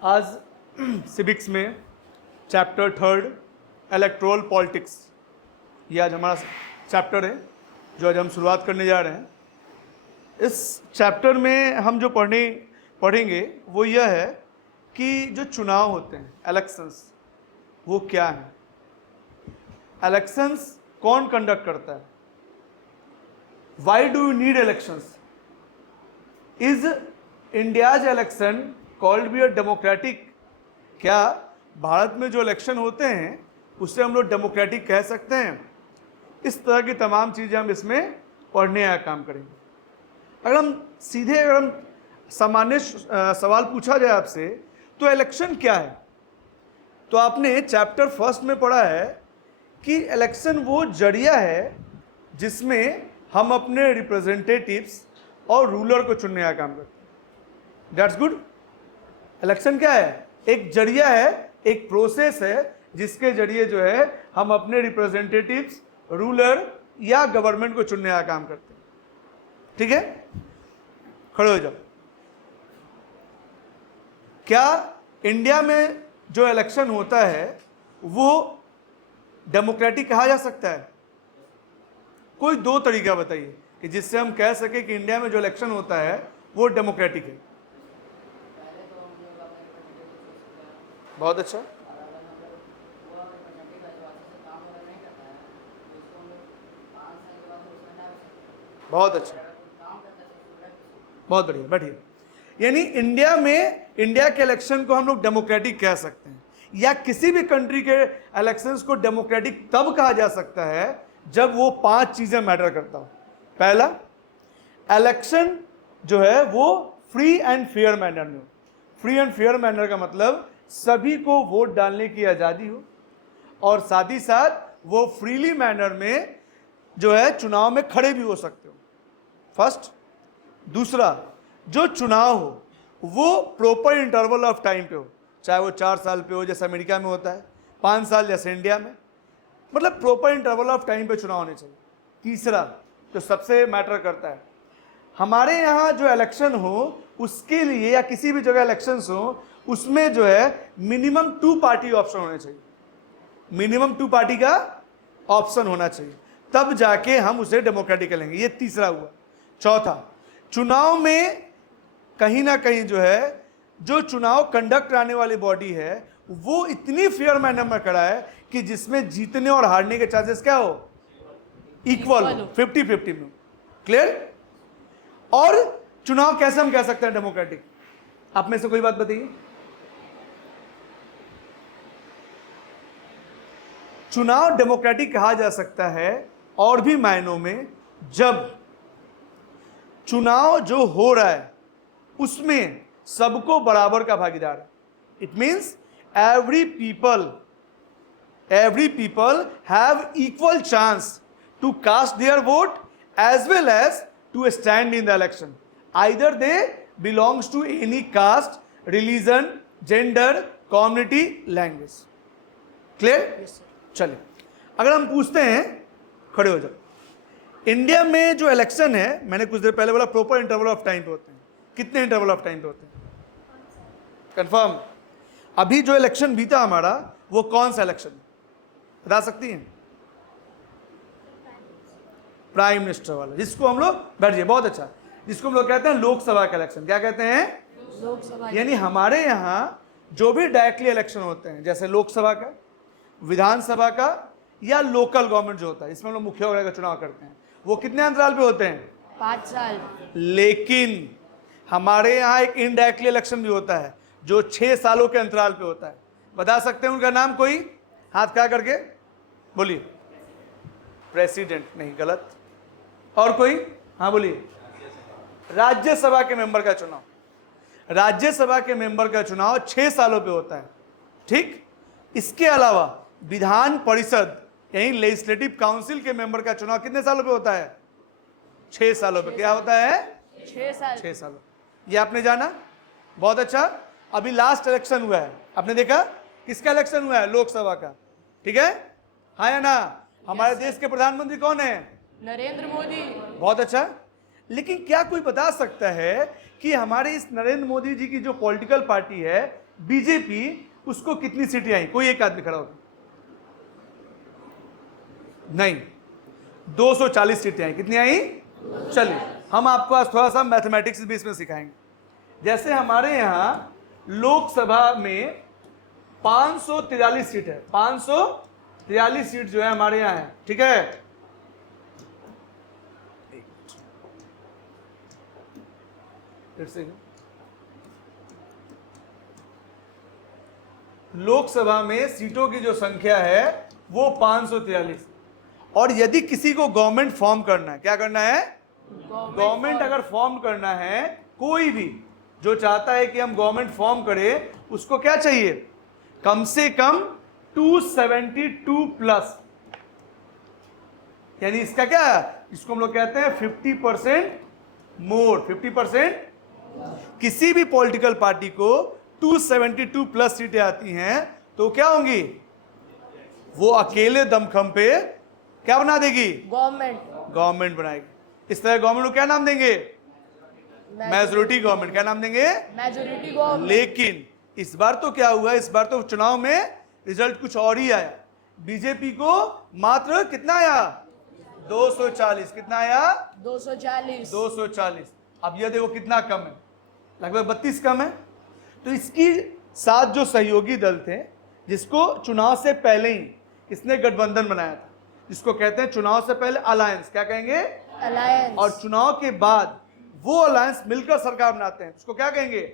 आज सिविक्स में chapter 3 electoral politics, ये आज हमारा चैप्टर है जो आज हम शुरुआत करने जा रहे हैं। इस चैप्टर में हम जो पढ़ेंगे वो यह है कि जो चुनाव होते हैं, इलेक्शंस, वो क्या हैं, इलेक्शंस कौन कंडक्ट करता है, why do you need elections, is India's election called be a democratic, क्या भारत में जो इलेक्शन होते हैं उससे हम लोग डेमोक्रेटिक कह सकते हैं। इस तरह की तमाम चीज़ें हम इसमें पढ़ने या काम करेंगे। अगर हम सामान्य सवाल पूछा जाए आपसे तो इलेक्शन क्या है, तो आपने चैप्टर 1 में पढ़ा है कि इलेक्शन वो जरिया है जिसमें हम अपने रिप्रेजेंटेटिव्स और रूलर को चुनने का काम करते हैं। That's good. इलेक्शन क्या है? एक जरिया है, एक प्रोसेस है जिसके जरिए जो है हम अपने रिप्रेजेंटेटिव्स, रूलर या गवर्नमेंट को चुनने का काम करते हैं। ठीक है, खड़े हो जाओ। क्या इंडिया में जो इलेक्शन होता है वो डेमोक्रेटिक कहा जा सकता है? कोई दो तरीका बताइए कि जिससे हम कह सके कि इंडिया में जो इलेक्शन होता है वो डेमोक्रेटिक है। बहुत अच्छा, बहुत अच्छा, बहुत बढ़िया, बैठिए। यानी इंडिया के इलेक्शन को हम लोग डेमोक्रेटिक कह सकते हैं, या किसी भी कंट्री के इलेक्शंस को डेमोक्रेटिक तब कहा जा सकता है जब वो 5 चीजें मैटर करता हो। पहला, इलेक्शन जो है वो फ्री एंड फेयर मैनर में हो। फ्री एंड फेयर मैनर का मतलब सभी को वोट डालने की आज़ादी हो और साथ ही साथ वो फ्रीली मैनर में जो है चुनाव में खड़े भी हो सकते हो। फर्स्ट। दूसरा, जो चुनाव हो वो प्रॉपर इंटरवल ऑफ टाइम पे हो, चाहे वो 4 साल पे हो जैसे अमेरिका में होता है, 5 साल जैसे इंडिया में, मतलब प्रॉपर इंटरवल ऑफ टाइम पे चुनाव होने चाहिए। तीसरा, जो सबसे मैटर करता है, हमारे यहाँ जो इलेक्शन हो उसके लिए या किसी भी जगह इलेक्शंस हो उसमें जो है मिनिमम 2 पार्टी ऑप्शन होने चाहिए। मिनिमम 2 पार्टी का ऑप्शन होना चाहिए, तब जाके हम उसे डेमोक्रेटिक कहेंगे। ये तीसरा हुआ। चौथा, चुनाव में कहीं ना कहीं जो है जो चुनाव कंडक्ट कराने वाली बॉडी है वो इतनी फेयर मैनर में खड़ा है कि जिसमें जीतने और हारने के चांसेस क्या हो, इक्वल हो, 50-50 में। क्लियर? और चुनाव कैसे हम कह सकते हैं डेमोक्रेटिक? आप में से कोई बात बताइए। चुनाव डेमोक्रेटिक कहा जा सकता है और भी मायनों में जब चुनाव जो हो रहा है उसमें सबको बराबर का भागीदार है। It means every people have equal chance to cast their vote as well as to stand in the election, either they belongs to any caste, religion, gender, community, language. Clear? चलिए, अगर हम पूछते हैं, खड़े हो जाओ, इंडिया में जो इलेक्शन है, मैंने कुछ देर पहले बोला प्रॉपर इंटरवल ऑफ टाइम पे होते हैं। कितने इंटरवल ऑफ टाइम पे होते हैं? कंफर्म? अभी जो इलेक्शन बीता हमारा वो कौन सा इलेक्शन बता सकती हैं? प्राइम मिनिस्टर वाला, जिसको हम लोग, बैठिए, बहुत अच्छा, जिसको हम लोग कहते हैं लोकसभा का इलेक्शन। क्या कहते हैं? लोकसभा। यानी हमारे यहाँ जो भी डायरेक्टली इलेक्शन होते हैं, जैसे लोकसभा का, विधानसभा का, या लोकल गवर्नमेंट जो होता है, इसमें हम लोग मुखिया वगैरह का चुनाव करते हैं, वो कितने अंतराल पे होते हैं? 5 साल। लेकिन हमारे यहाँ एक इनडायरेक्टली इलेक्शन भी होता है जो 6 सालों के अंतराल पे होता है। बता सकते हैं उनका नाम? कोई हाथ खड़ा करके बोलिए। प्रेसिडेंट नहीं, गलत। और कोई? हाँ बोलिए। राज्यसभा के मेंबर का चुनाव। राज्यसभा के मेंबर का चुनाव 6 सालों पे होता है। ठीक। इसके अलावा विधान परिषद यानी लेजिस्लेटिव काउंसिल के मेंबर का चुनाव कितने सालों पे होता है? 6 सालों पे। क्या होता है? 6 साल। 6 सालों। ये आपने जाना, बहुत अच्छा। अभी लास्ट इलेक्शन हुआ है, आपने देखा किसका इलेक्शन हुआ है? लोकसभा का। ठीक है, हाँ या ना? हमारे देश के प्रधानमंत्री कौन है? नरेंद्र मोदी। बहुत अच्छा। लेकिन क्या कोई बता सकता है कि हमारे इस नरेंद्र मोदी जी की जो पॉलिटिकल पार्टी है बीजेपी, उसको कितनी सीटें आई? कोई एक आदमी खड़ा होगा। नहीं, 240 सीटें आई। कितनी आई? चलिए हम आपको आज थोड़ा सा मैथमेटिक्स भी इसमें सिखाएंगे। जैसे हमारे यहाँ लोकसभा में 543 सीट है, 543 सीट जो है हमारे यहाँ है, ठीक है। लोकसभा में सीटों की जो संख्या है वो 543, और यदि किसी को गवर्नमेंट फॉर्म करना है, क्या करना है? गवर्नमेंट अगर फॉर्म करना है, कोई भी जो चाहता है कि हम गवर्नमेंट फॉर्म करें, उसको क्या चाहिए? कम से कम 272 प्लस, यानी इसका क्या, इसको हम लोग कहते हैं 50% मोर, 50%। किसी भी पॉलिटिकल पार्टी को 272 प्लस सीटें आती हैं तो क्या होंगी? वो अकेले दमखम पे क्या बना देगी? गवर्नमेंट बनाएगी। इस तरह गवर्नमेंट को क्या नाम देंगे? Majority government. क्या नाम देंगे? Majority government. लेकिन इस बार तो क्या हुआ, इस बार तो चुनाव में रिजल्ट कुछ और ही आया। बीजेपी को मात्र कितना आया? 240। कितना आया? 240। अब यह देखो कितना कम है, लगभग 32 कम है। तो इसकी साथ जो सहयोगी दल थे, जिसको चुनाव से पहले ही इसने गठबंधन बनाया था, जिसको कहते हैं चुनाव से पहले अलायंस, क्या कहेंगे? अलायंस। और चुनाव के बाद वो अलायंस मिलकर सरकार बनाते हैं, उसको क्या कहेंगे?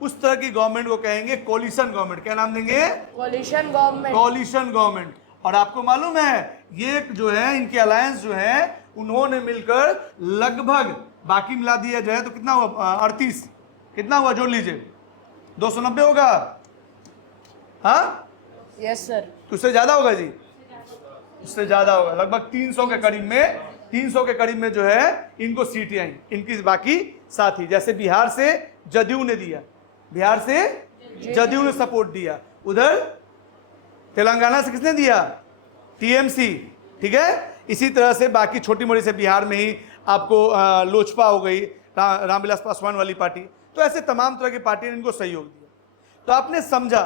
उस तरह की गवर्नमेंट को कहेंगे कोलिशन गवर्नमेंट। क्या नाम देंगे? Coalition government. Coalition government. और आपको मालूम है ये जो है, इनके अलायंस जो है, उन्होंने मिलकर लगभग, बाकी मिला दिया जाए तो कितना हुआ? 38। कितना हुआ? जोड़ लीजिए, 290 होगा। हाँ यस सर। तो उससे ज्यादा होगा जी, उससे ज्यादा होगा, लगभग 300 के करीब में, 300 के करीब में जो है इनको सीटें आई, इनकी बाकी साथी। जैसे बिहार से जदयू ने दिया, बिहार से जदयू ने सपोर्ट दिया। उधर तेलंगाना से किसने दिया? टीएमसी, ठीक है। इसी तरह से बाकी छोटी मोटी से बिहार में ही आपको लोजपा हो गई, रामविलास पासवान वाली पार्टी। तो ऐसे तमाम तरह की पार्टी ने इनको सहयोग दिया। तो आपने समझा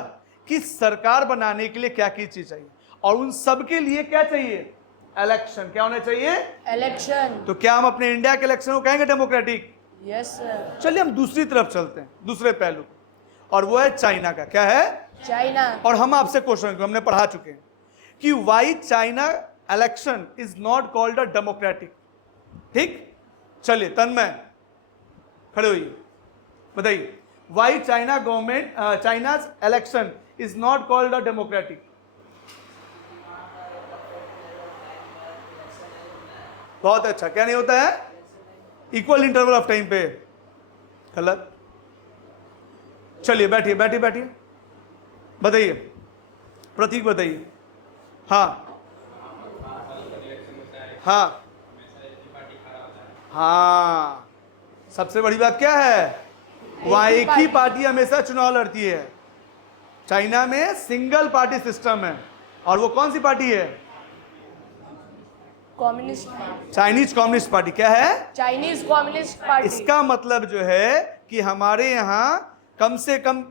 कि सरकार बनाने के लिए क्या क्या चीज चाहिए, और उन सब के लिए क्या चाहिए? इलेक्शन। क्या होना चाहिए? इलेक्शन। तो क्या हम अपने इंडिया के इलेक्शन को कहेंगे डेमोक्रेटिक? Yes sir. चलिए हम दूसरी तरफ चलते हैं, दूसरे पहलू, और वो है चाइना का। क्या है? चाइना। और हम आपसे क्वेश्चन हमने पढ़ा चुके हैं कि why China election is not called a democratic. ठीक, चलिए तन्मय खड़े होइए, बताइए why China government, China's election is not called a democratic. बहुत अच्छा। क्या नहीं होता है? इक्वल इंटरवल ऑफ टाइम पे। गलत। चलिए बैठिए बैठिए बैठिए, बताइए प्रतीक, बताइए। हाँ हाँ हाँ, सबसे बड़ी बात क्या है? वहां एक ही पार्टी हमेशा चुनाव लड़ती है। चाइना में सिंगल पार्टी सिस्टम है, और वो कौन सी पार्टी है? कम्युनिस्ट। Chinese communist party. क्या है? Chinese communist party. इसका मतलब जो है कि हमारे यहाँ कम से कम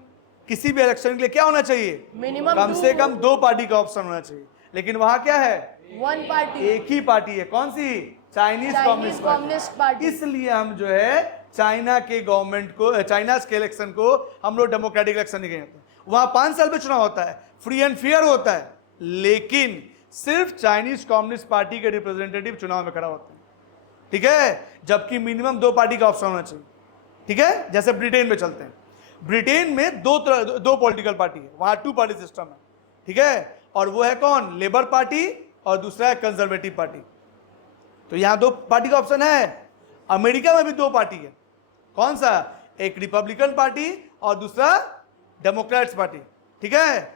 किसी भी इलेक्शन के लिए क्या होना चाहिए? मिनिमम कम से कम 2 पार्टी का ऑप्शन होना चाहिए। लेकिन वहां क्या है? 1 पार्टी। एक ही पार्टी है। कौन सी? Chinese communist party. इसलिए हम जो है चाइना के गवर्नमेंट को, चाइना के इलेक्शन को हम लोग डेमोक्रेटिक इलेक्शन नहीं कहते। वहां 5 साल में चुनाव होता है, फ्री एंड फेयर होता है, लेकिन सिर्फ चाइनीज कम्युनिस्ट पार्टी के रिप्रेजेंटेटिव चुनाव में खड़ा होते हैं, ठीक है। जबकि मिनिमम 2 पार्टी का ऑप्शन होना चाहिए, ठीक है। जैसे ब्रिटेन में चलते हैं, ब्रिटेन में दो पॉलिटिकल पार्टी है, वहां 2 पार्टी सिस्टम है, ठीक है। और वो है कौन? लेबर पार्टी, और दूसरा है कंजर्वेटिव पार्टी। तो यहां 2 पार्टी का ऑप्शन है। अमेरिका में भी 2 पार्टी है। कौन सा? एक रिपब्लिकन पार्टी और दूसरा डेमोक्रेट्स पार्टी, ठीक है।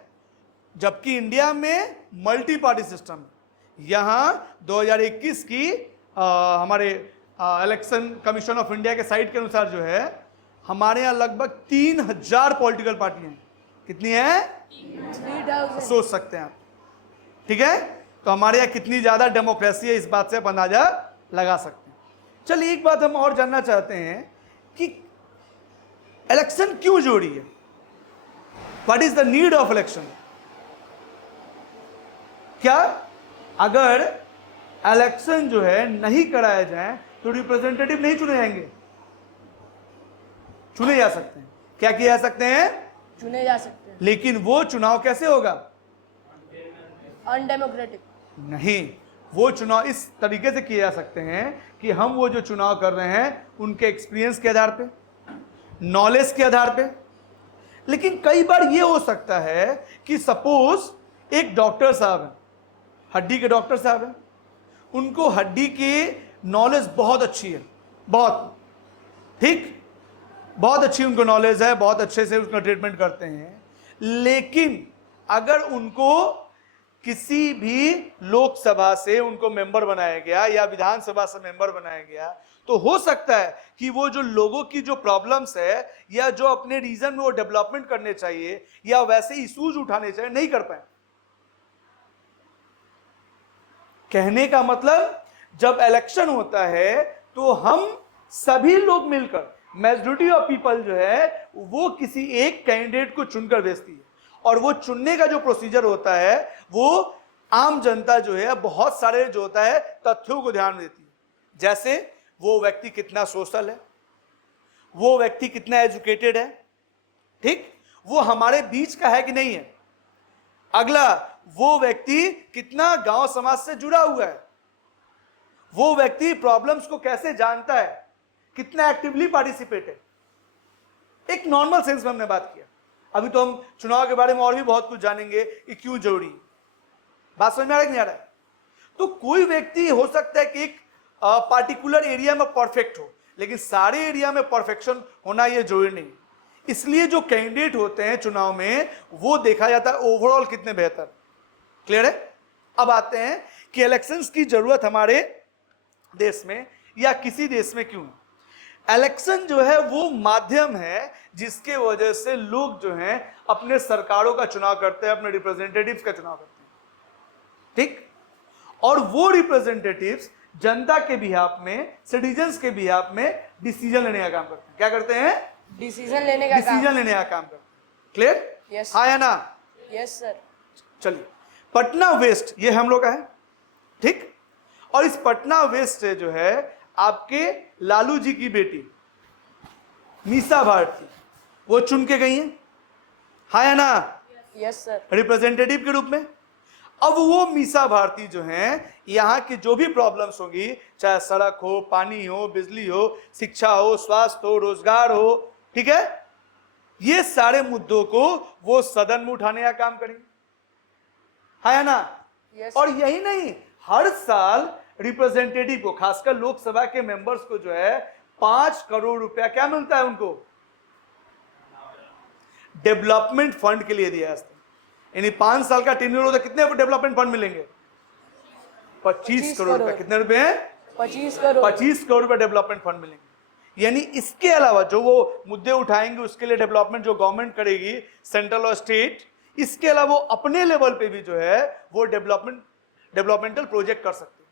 जबकि इंडिया में मल्टी पार्टी सिस्टम है। यहां 2021 की हमारे इलेक्शन कमीशन ऑफ इंडिया के साइट के अनुसार जो है, हमारे यहाँ लगभग 3000 पॉलिटिकल पार्टियां हैं। कितनी है? 3000। सोच सकते हैं आप, ठीक है। तो हमारे यहाँ कितनी ज्यादा डेमोक्रेसी है, इस बात से आप अंदाजा लगा सकते हैं। चलिए एक बात हम और जानना चाहते हैं कि इलेक्शन क्यों जरूरी है, what is the need of election. क्या अगर इलेक्शन जो है नहीं कराया जाए तो रिप्रेजेंटेटिव नहीं चुने जाएंगे? चुने जा सकते हैं, क्या किए जा सकते हैं? चुने जा सकते हैं, लेकिन वो चुनाव कैसे होगा? अनडेमोक्रेटिक। नहीं, वो चुनाव इस तरीके से किए जा सकते हैं कि हम वो जो चुनाव कर रहे हैं उनके एक्सपीरियंस के आधार पे, नॉलेज के आधार पे। लेकिन कई बार ये हो सकता है कि सपोज एक डॉक्टर साहब हैं, हड्डी के डॉक्टर साहब हैं, उनको हड्डी की नॉलेज बहुत अच्छी है, बहुत ठीक, बहुत अच्छी उनको नॉलेज है, बहुत अच्छे से उसका ट्रीटमेंट करते हैं। लेकिन अगर उनको किसी भी लोकसभा से उनको मेंबर बनाया गया या विधानसभा से मेंबर बनाया गया, तो हो सकता है कि वो जो लोगों की जो प्रॉब्लम्स है या जो अपने रीजन में वो डेवलपमेंट करने चाहिए या वैसे इश्यूज उठाने चाहिए, नहीं कर पाए। कहने का मतलब जब इलेक्शन होता है तो हम सभी लोग मिलकर, मेजॉरिटी ऑफ पीपल जो है वो किसी एक कैंडिडेट को चुनकर भेजती है, और वो चुनने का जो प्रोसीजर होता है वो आम जनता जो है बहुत सारे जो होता है तथ्यों को ध्यान देती है, जैसे वो व्यक्ति कितना सोशल है, वो व्यक्ति कितना एजुकेटेड है, ठीक, वो हमारे बीच का है कि नहीं है, अगला वो व्यक्ति कितना गांव समाज से जुड़ा हुआ है, वो व्यक्ति प्रॉब्लम्स को कैसे जानता है, कितना एक्टिवली पार्टिसिपेट है। एक नॉर्मल सेंस में हमने बात किया। अभी तो हम चुनाव के बारे में और भी बहुत कुछ जानेंगे कि क्यों जरूरी है। बात समझ में आ रहा है कि नहीं आ रहा है? तो कोई व्यक्ति हो सकता है कि एक पार्टिकुलर एरिया में परफेक्ट हो, लेकिन सारे एरिया में परफेक्शन होना यह जरूरी नहीं। इसलिए जो कैंडिडेट होते हैं चुनाव में वो देखा जाता है ओवरऑल कितने बेहतर। क्लियर है? अब आते हैं कि इलेक्शंस की जरूरत हमारे देश में या किसी देश में क्यों है। इलेक्शन जो है वो माध्यम है जिसके वजह से लोग जो हैं अपने सरकारों का चुनाव करते हैं, अपने रिप्रेजेंटेटिव्स का चुनाव करते हैं, ठीक, और वो रिप्रेजेंटेटिव्स जनता के बिहाफ में, सिटीजन्स के बिहाफ में डिसीजन लेने का काम करते हैं। क्या करते हैं? डिसीजन लेने का डिसीजन लेने का काम करते हैं। क्लियर? यस हाँ या ना? Yes sir. चलिए, पटना वेस्ट ये हम लोग का है, ठीक, और इस पटना वेस्ट से जो है आपके लालू जी की बेटी मीसा भारती वो चुन के गई हैं, हाँ या ना? Yes sir. रिप्रेजेंटेटिव के रूप में। अब वो मीसा भारती जो हैं यहाँ की जो भी प्रॉब्लम्स होंगी, चाहे सड़क हो, पानी हो, बिजली हो, शिक्षा हो, स्वास्थ्य हो, रोजगार हो, ठीक है, ये सारे मुद्दों को वो सदन में उठाने का काम करेंगे, हाँ या ना? यस। और यही नहीं, हर साल रिप्रेजेंटेटिव को, खासकर लोकसभा के मेंबर्स को जो है 5 करोड़ रुपया क्या मिलता है उनको? डेवलपमेंट फंड के लिए दिया जाता है। यानी 5 साल का टेन्योर होता है, कितने डेवलपमेंट फंड मिलेंगे? 25 करोड़ रुपया। कितने रुपए हैं? 25 करोड़। 25 करोड़ रुपया डेवलपमेंट फंड मिलेंगे। यानी इसके अलावा जो वो मुद्दे उठाएंगे उसके लिए डेवलपमेंट जो गवर्नमेंट करेगी, सेंट्रल और स्टेट, इसके अलावा वो अपने लेवल पे भी जो है वो डेवलपमेंटल प्रोजेक्ट कर सकते हैं,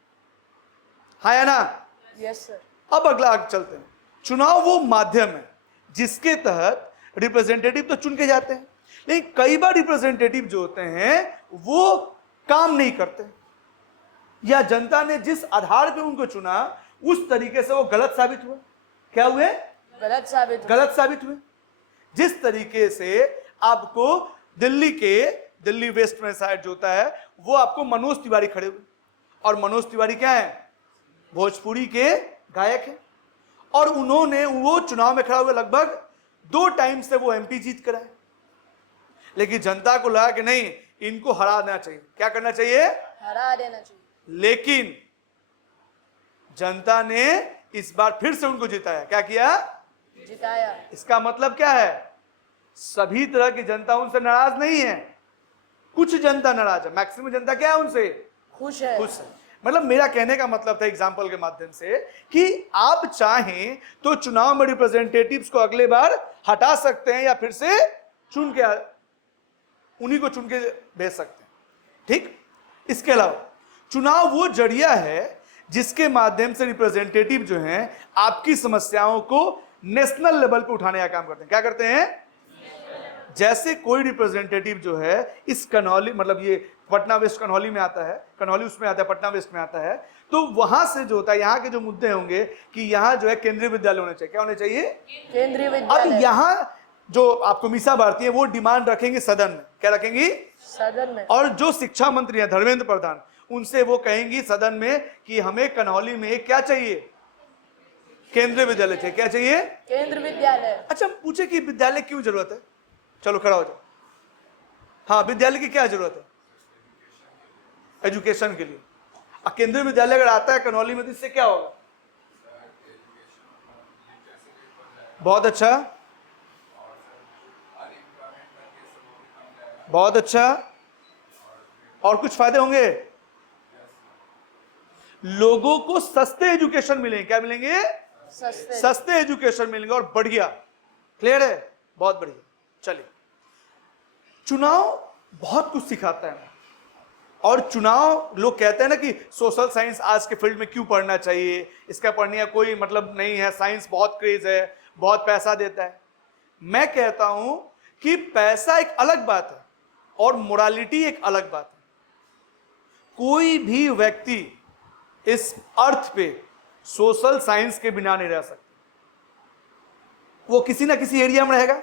हाँ या ना? Yes sir. अब अगला आगे चलते हैं। चुनाव वो माध्यम है जिसके तहत रिप्रेजेंटेटिव तो चुन के जाते हैं, लेकिन कई बार रिप्रेजेंटेटिव जो होते हैं वो काम नहीं करते, या जनता ने जिस आधार पे उनको चुना उस तरीके से वो गलत साबित हुए। क्या हुए? गलत साबित हुए। जिस तरीके से आपको दिल्ली वेस्ट में साइड जो होता है वो आपको मनोज तिवारी खड़े हुए, और मनोज तिवारी क्या है? भोजपुरी के गायक है, और उन्होंने वो चुनाव में खड़ा हुए लगभग 2 टाइम से वो एमपी जीत कर आए, लेकिन जनता को लगा कि नहीं, इनको हरा देना चाहिए। क्या करना चाहिए? हरा देना चाहिए। लेकिन जनता ने इस बार फिर से उनको जिताया। क्या किया? जिताया। इसका मतलब क्या है? सभी तरह की जनता उनसे नाराज नहीं है, कुछ जनता नाराज है, मैक्सिमम जनता क्या है? उनसे खुश है। खुश है। मतलब मेरा कहने का मतलब था एग्जाम्पल के माध्यम से कि आप चाहें तो चुनाव में रिप्रेजेंटेटिव्स को अगले बार हटा सकते हैं या फिर से चुन के उन्हीं को चुन के भेज सकते हैं, ठीक। इसके अलावा चुनाव वो जरिया है जिसके माध्यम से रिप्रेजेंटेटिव जो हैं आपकी समस्याओं को नेशनल लेवल पे उठाने का काम करते हैं। क्या करते हैं? जैसे कोई रिप्रेजेंटेटिव जो है इस कन्हौली, मतलब ये पटना वेस्ट कन्हौली में आता है, कन्हौली उसमें आता है, पटना वेस्ट में आता है, तो वहां से जो होता है यहाँ के जो मुद्दे होंगे कि यहाँ जो है केंद्रीय विद्यालय होने चाहिए। क्या होने चाहिए? केंद्रीय अब विद्यालय। यहाँ जो आपको मीसा भारती है वो डिमांड रखेंगे सदन में। क्या रखेंगी? सदन में। और जो शिक्षा मंत्री है धर्मेंद्र प्रधान, उनसे वो कहेंगी सदन में कि हमें कन्हौली में एक क्या चाहिए? केंद्रीय विद्यालय चाहिए। क्या चाहिए? केंद्र विद्यालय। अच्छा, पूछे कि विद्यालय क्यों जरूरत है? चलो खड़ा हो जाओ। हाँ, विद्यालय की क्या जरूरत है? एजुकेशन के लिए। अब केंद्रीय विद्यालय अगर आता है कन्हौली में तो इससे क्या होगा? बहुत अच्छा, बहुत अच्छा। और कुछ फायदे होंगे? लोगों को सस्ते एजुकेशन मिलेंगे। क्या मिलेंगे? सस्ते एजुकेशन मिलेंगे और बढ़िया। क्लियर है? बहुत बढ़िया। चलिए, चुनाव बहुत कुछ सिखाता है। और चुनाव, लोग कहते हैं ना कि सोशल साइंस आज के फील्ड में क्यों पढ़ना चाहिए, इसका पढ़ने का कोई मतलब नहीं है, साइंस बहुत क्रेज है, बहुत पैसा देता है। मैं कहता हूं कि पैसा एक अलग बात है और मोरालिटी एक अलग बात है। कोई भी व्यक्ति इस अर्थ पे सोशल साइंस के बिना नहीं रह सकता। वो किसी ना किसी एरिया में रहेगा,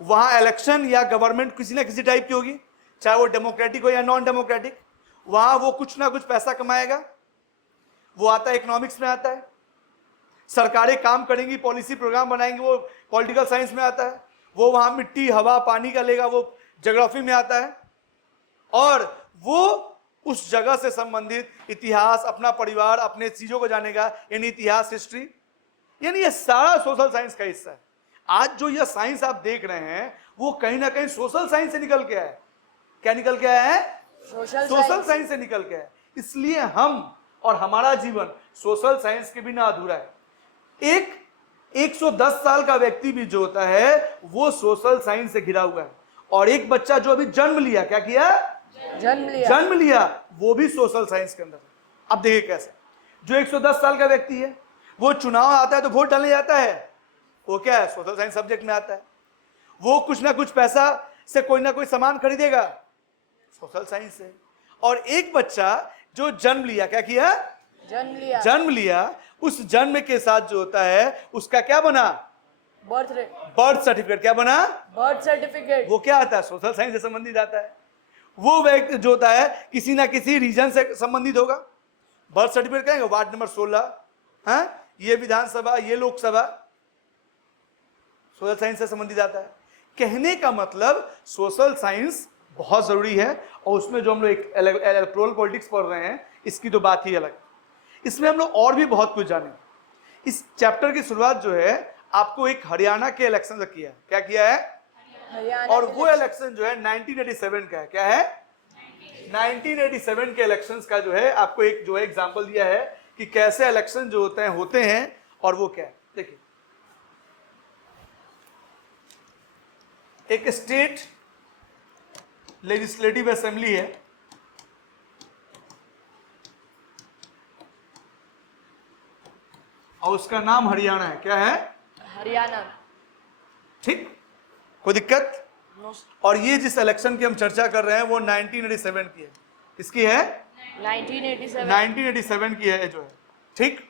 वहां इलेक्शन या गवर्नमेंट किसी ना किसी टाइप की होगी, चाहे वो डेमोक्रेटिक हो या नॉन डेमोक्रेटिक, वहां वो कुछ ना कुछ पैसा कमाएगा। वो आता है इकोनॉमिक्स में आता है, सरकारें काम करेंगी, पॉलिसी प्रोग्राम बनाएंगे, वो पॉलिटिकल साइंस में आता है। वो वहां मिट्टी हवा पानी का लेगा, वो ज्योग्राफी में आता है। और वो उस जगह से संबंधित इतिहास, अपना परिवार, अपने चीजों को जानेगा, यानी इतिहास, हिस्ट्री, यानी ये सारा सोशल साइंस का हिस्सा है। आज जो ये साइंस आप देख रहे हैं वो कहीं ना कहीं सोशल साइंस से निकल के आया है। क्या निकल के आया है? सोशल साइंस से निकल के आया है। इसलिए हम और हमारा जीवन सोशल साइंस के बिना अधूरा है। एक 110 साल का व्यक्ति भी जो होता है वो सोशल साइंस से घिरा हुआ है। और एक बच्चा जो अभी जन्म लिया, क्या किया? जन्म लिया, वो भी सोशल साइंस के अंदर है। अब देखिए कैसे, जो 110 साल का व्यक्ति है वो चुनाव आता है तो वोट डालने जाता है, वो क्या है? सोशल साइंस सब्जेक्ट में आता है। वो कुछ ना कुछ पैसा से कोई ना कोई सामान खरीदेगा, सोशल साइंस से। और एक बच्चा जो जन्म लिया, क्या किया? जन्म लिया, उस जन्म के साथ जो होता है उसका क्या बना? Birth certificate. क्या बना? Birth certificate. वो क्या आता है? सोशल साइंस से संबंधित आता है। वो व्यक्ति जो होता है किसी ना किसी रीजन से संबंधित होगा। बर्थ सर्टिफिकेट कहेंगे वार्ड नंबर 16, हाँ, ये विधानसभा, ये लोकसभा, सोशल साइंस से संबंधित आता है। कहने का मतलब सोशल साइंस बहुत जरूरी है। और उसमें जो हम लोग इलेक्टोरल पॉलिटिक्स पढ़ रहे हैं, इसकी तो बात ही अलग। इसमें हम लोग और भी बहुत कुछ जाने। इस चैप्टर की शुरुआत जो है आपको एक हरियाणा के इलेक्शन से किया। क्या किया है? और वो इलेक्शन जो है 1987 का है। क्या है? 1987 के इलेक्शंस का जो है आपको एक जो है एग्जांपल दिया है कि कैसे इलेक्शन जो होते हैं और वो क्या है। देखिए, एक स्टेट लेजिस्लेटिव असेंबली है, और उसका नाम हरियाणा है। क्या है? हरियाणा। ठीक, कोई दिक्कत? और ये जिस इलेक्शन की हम चर्चा कर रहे हैं वो 1987 की है। किसकी है? 1987 की है जो है। ठीक,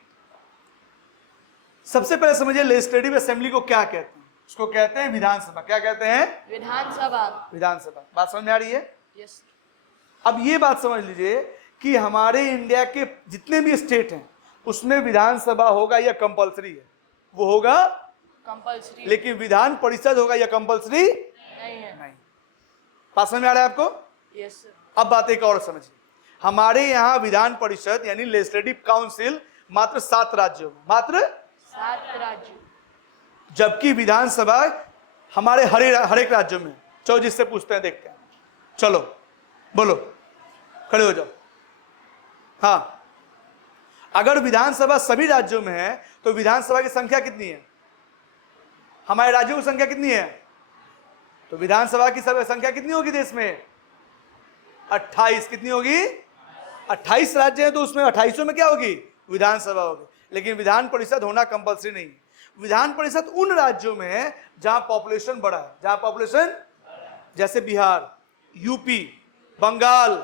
सबसे पहले समझिए लेजिस्लेटिव असेंबली को क्या कहते हैं। उसको कहते हैं विधानसभा। क्या कहते हैं? विधानसभा। बात समझ में आ रही है? यस। अब ये बात समझ लीजिए कि हमारे इंडिया के जितने भी स्टेट हैं उसमें विधानसभा होगा या कंपलसरी है? वो होगा कंपलसरी। लेकिन विधान परिषद होगा या कंपलसरी? नहीं। बात समझ में आ रहा है आपको? Yes sir. अब बात एक और समझिए, हमारे यहाँ विधान परिषद यानी लेजिस्लेटिव काउंसिल मात्र 7 राज्यों में, मात्र 7 राज्य, जबकि विधानसभा हमारे हर एक राज्यों में। चलो जिससे पूछते हैं देखते हैं। चलो बोलो, खड़े हो जाओ। हाँ, अगर विधानसभा सभी राज्यों में है तो विधानसभा की संख्या कितनी है? हमारे राज्यों की संख्या कितनी है? तो विधानसभा की संख्या कितनी होगी देश में? 28। कितनी होगी? 28 राज्य हैं तो उसमें 28 में क्या होगी? विधानसभा होगी। लेकिन विधान परिषद होना कंपलसरी नहीं है। विधान परिषद उन राज्यों में है जहां पॉपुलेशन बढ़ा है, जहां पॉपुलेशन, जैसे बिहार, यूपी, बंगाल,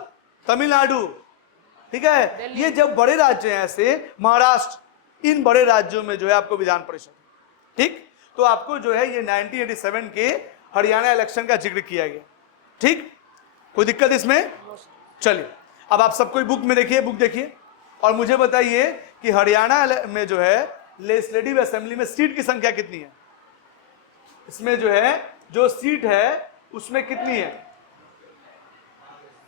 तमिलनाडु, ठीक है, ये जब बड़े राज्य हैं, ऐसे महाराष्ट्र, इन बड़े राज्यों में जो है आपको विधान परिषद, ठीक। तो आपको जो है ये 1987 के हरियाणा इलेक्शन का जिक्र किया गया, ठीक। कोई दिक्कत इसमें? चलिए अब आप सब कोई बुक में देखिए, बुक देखिए और मुझे बताइए कि हरियाणा में जो है लेजिस्लेटिव असेंबली में सीट की संख्या कितनी है? इसमें जो है जो सीट है उसमें कितनी है?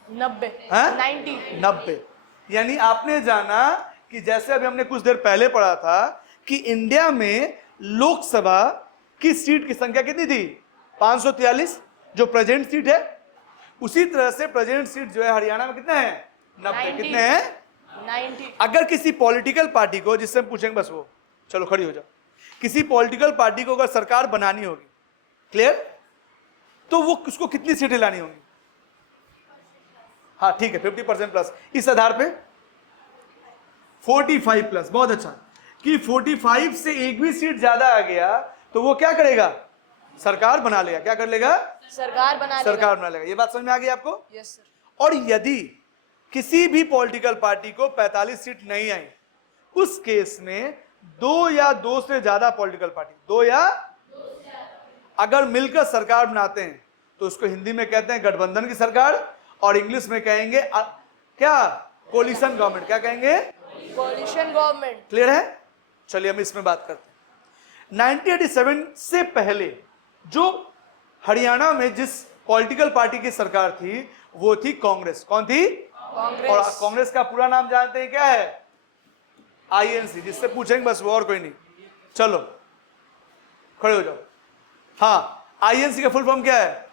90। यानी आपने जाना कि जैसे अभी हमने कुछ देर पहले पढ़ा था कि इंडिया में लोकसभा की सीट की संख्या कितनी थी? 543, जो प्रेजेंट सीट है। उसी तरह से प्रेजेंट सीट जो है हरियाणा में कितने हैं? 90। कितने हैं? 90। अगर किसी पॉलिटिकल पार्टी को, जिससे हम पूछेंगे बस वो, चलो खड़ी हो जाओ, किसी पॉलिटिकल पार्टी को अगर सरकार बनानी होगी, क्लियर, तो वो उसको कितनी सीटें लानी होंगी? हाँ ठीक है, 50% प्लस। इस आधार पे 45 प्लस, बहुत अच्छा, कि 45 से एक भी सीट ज्यादा आ गया तो वो क्या करेगा? सरकार बना लेगा। क्या कर लेगा? सरकार बना लेगा। ये बात समझ में आ गई आपको? Yes sir. और यदि किसी भी पॉलिटिकल पार्टी को 45 सीट नहीं आई, उस केस में 2 या 2 से ज्यादा पॉलिटिकल पार्टी, 2 या अगर मिलकर सरकार बनाते हैं तो उसको हिंदी में कहते हैं गठबंधन की सरकार, और इंग्लिश में कहेंगे क्या? Coalition government. क्या कहेंगे? Coalition government. क्लियर है? चलिए हम इसमें बात करते हैं। 1987 से पहले जो हरियाणा में जिस पॉलिटिकल पार्टी की सरकार थी वो थी कांग्रेस। कौन थी? कांग्रेस। और कांग्रेस का पूरा नाम जानते हैं क्या है? आईएनसी। जिससे पूछेंगे बस वो, और कोई नहीं। चलो खड़े हो जाओ। हाँ, आईएनसी का फुल फॉर्म क्या है?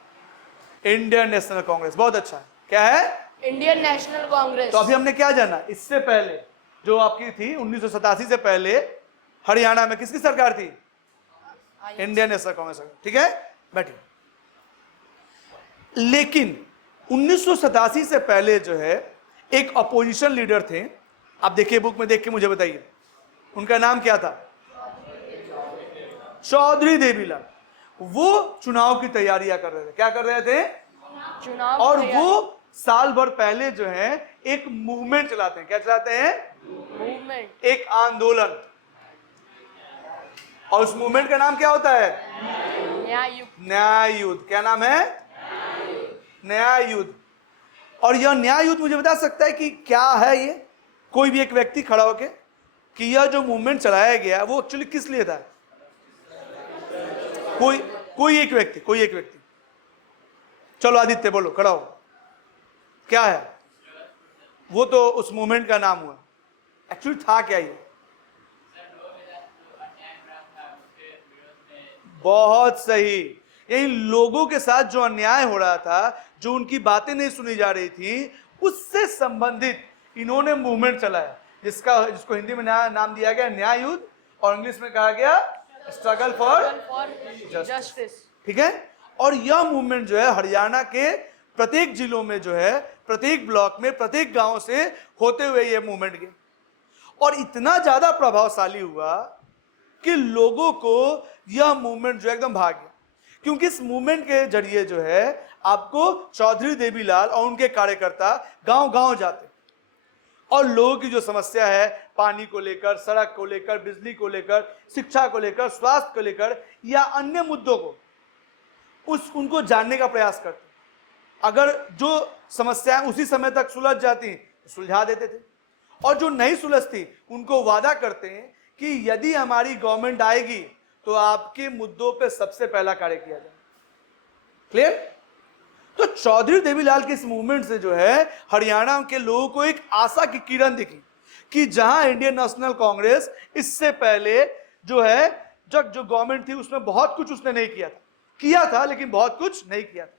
Indian national Congress. बहुत अच्छा। क्या है? Indian national Congress. तो अभी हमने क्या जाना? इससे पहले जो आपकी थी 1987 से पहले हरियाणा में किसकी सरकार थी? Indian national Congress. ठीक है, बैठिए। लेकिन 1987 से पहले जो है एक अपोजिशन लीडर थे, आप देखिए बुक में देख के मुझे बताइए, उनका नाम क्या था? चौधरी देवीलाल। वो चुनाव की तैयारियां कर रहे थे। क्या कर रहे थे? चुनाव। और वो साल भर पहले जो है एक मूवमेंट चलाते हैं। क्या चलाते हैं? मूवमेंट। एक आंदोलन। और उस मूवमेंट का नाम क्या होता है? न्याय युद्ध। क्या नाम है? न्याय युद्ध। और यह न्याय युद्ध मुझे बता सकता है कि क्या है ये? कोई भी एक व्यक्ति खड़ा होके कि यह जो मूवमेंट चलाया गया वो एक्चुअली किस लिए था? कोई एक व्यक्ति। चलो आदित्य बोलो, खड़ा हो। क्या है वो? तो उस मूवमेंट का नाम हुआ, एक्चुअली था क्या ये? बहुत सही। यही लोगों के साथ जो अन्याय हो रहा था, जो उनकी बातें नहीं सुनी जा रही थी, उससे संबंधित इन्होंने मूवमेंट चलाया, जिसको हिंदी में नाम दिया गया न्याय युद्ध, और इंग्लिश में कहा गया स्ट्रगल फॉर जस्टिस। ठीक है। और यह मूवमेंट जो है हरियाणा के प्रत्येक जिलों में जो है, प्रत्येक ब्लॉक में, प्रत्येक गांव से होते हुए यह मूवमेंट गया, और इतना ज्यादा प्रभावशाली हुआ कि लोगों को यह मूवमेंट जो एकदम भाग गया। क्योंकि इस मूवमेंट के जरिए जो है आपको चौधरी देवीलाल और उनके कार्यकर्ता गांव गांव जाते और लोगों की जो समस्या है, पानी को लेकर, सड़क को लेकर, बिजली को लेकर, शिक्षा को लेकर, स्वास्थ्य को लेकर, या अन्य मुद्दों को उनको जानने का प्रयास करते। अगर जो समस्याएं उसी समय तक सुलझ जाती तो सुलझा देते थे, और जो नहीं सुलझती उनको वादा करते हैं कि यदि हमारी गवर्नमेंट आएगी तो आपके मुद्दों पे सबसे पहला कार्य किया जाए। क्लियर? तो चौधरी देवीलाल के इस मूवमेंट से जो है हरियाणा के लोगों को एक आशा की किरण दिखी कि जहां इंडियन नेशनल कांग्रेस इससे पहले जो है जो गवर्नमेंट थी उसमें बहुत कुछ उसने नहीं किया था, लेकिन बहुत कुछ नहीं किया था।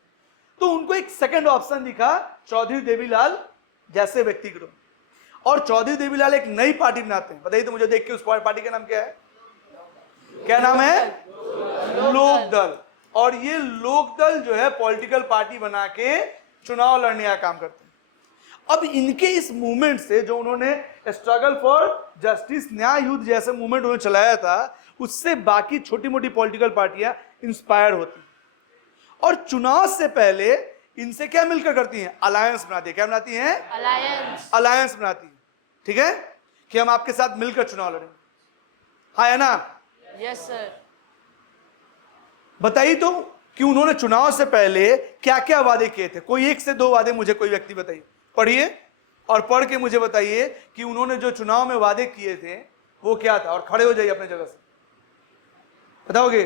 तो उनको एक सेकंड ऑप्शन दिखा चौधरी देवीलाल जैसे व्यक्ति को, और चौधरी देवीलाल एक नई पार्टी बनाते हैं। बताइए तो मुझे देख के उस पार्टी का नाम क्या है? क्या नाम है? लोकदल। और ये लोकदल जो है पॉलिटिकल पार्टी बना के चुनाव लड़ने का काम करते हैं। अब इनके इस मूवमेंट से, जो उन्होंने स्ट्रगल फॉर जस्टिस, न्याय युद्ध जैसे मूवमेंट उन्होंने चलाया था, उससे बाकी छोटी मोटी पॉलिटिकल पार्टियां इंस्पायर होती, और चुनाव से पहले इनसे क्या मिलकर करती हैं? अलायंस बनाती है। क्या बनाती हैं? अलायंस। अलायंस बनाती है, ठीक है, कि हम आपके साथ मिलकर चुनाव लड़ेंगे। हाँ, है ना? Yes sir. बताइए तो कि उन्होंने चुनाव से पहले क्या क्या वादे किए थे। कोई एक से दो वादे मुझे कोई व्यक्ति बताइए, पढ़िए और पढ़ के मुझे बताइए कि उन्होंने जो चुनाव में वादे किए थे वो क्या था, और खड़े हो जाइए अपने जगह से, बताओगे?